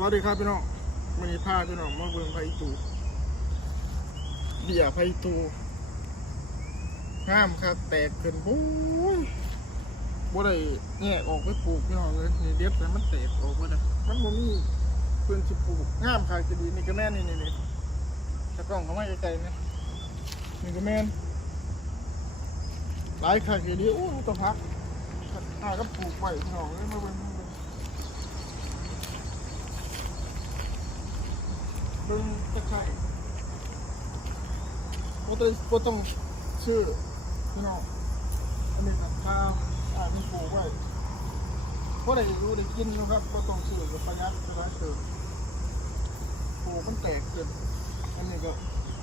วัสดีครับพี่น้องมันนี้พาพี่น้องมาเบิ่งไผ่ตูเบียไผ่ตูห้ามครับแตกขึ้นโอ้ยบ่ได้แงกออกไปปลูกพี่น้องเลยนี่เด็ดแต่มันแตกออกมาเลยมันบ่มีเพื่อนสิปลูกงามค่ะจะดีนี่ก็แม่นี่นี่นี่ตะกล้องเขามาไกลๆนะนี่ก็แม่นหลายค่ะจะดีโอ้ยต้องพักถ้าก็ปลูกไว้พี่น้องเลยมาเบิ่งมา เบิ่งตะไคร้บ่ต้องบ่ต้องชื่อพี่น้องอันนี้ครับข้าวอ่ามันปลูกไว้บ่ได้รู้ได้กินอยู่ครับบ่ต้องชื่อก็ประหยัดสบายเติมปลูกมันแตกขึ้นอันนี้ก็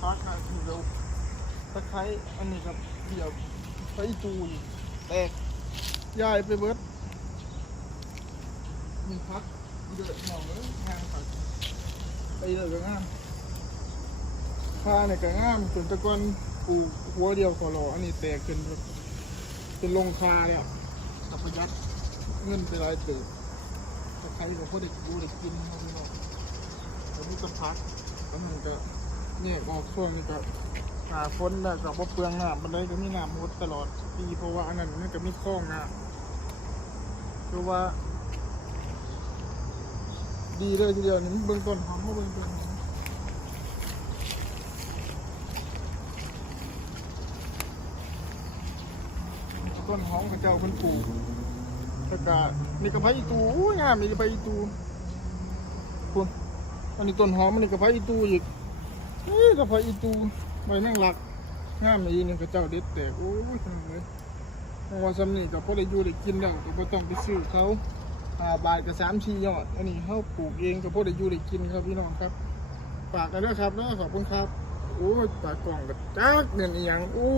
พักนะคือเราตะไคร้อันนี้ครับเดี่ยวไปตูนแตกย้ายไปเบิดมีพักเยอะหน่อยเลยงานผัก ไปเลยก็งามผ้าเนี่ยก็งามจนตะกอนปูหัวเดียวขอรออันนี้แตกขึ้นแบบเป็นลงคาเนี่ยกับประหยัดเงินไปหลายเติบถ้าใครก็พอเด็กดูเด็กกินเขาไม่บอกแล้วนี่ก็พักแล้วมันก็เนี่ยออกช่วงนี้ก็หาฝนแล้วก็บ่เปลืองน้ำมันเลยก็มีน้ำมดตลอดปีเพราะว่าอันนั้นมันก็มีคลองน้ำคือว่า ดีเลยทีเดียวนี่เบื้องต้นหอมก็เบื้องต้นหอมต้นหอมกับเจ้าคนปลูกแล้วก็นี่กระเพาะอีตูอู้ยงามนี่กระเพาะอีตูคุณอันนี้ต้นหอมอันนี้กระเพาะอีตูอีกนี่กระเพาะอีตูใบแมงลักงามอีนี่กับเจ้าเด็ดแตกโอ้ยทำเลยเพราะว่าซ้ำนี่ก็พอได้อยู่ได้กินแล้วก็บ่ต้องไปซื้อเขา ห้าบาทกับสามสี่ยอด อันนี้เขาปลูกเองกับพวกได้อยู่ได้กินครับพี่น้องครับ ฝากกันด้วยครับแล้วขอบคุณครับ โอ้ยปากกล่องกับจักเงินอีหยังโอ้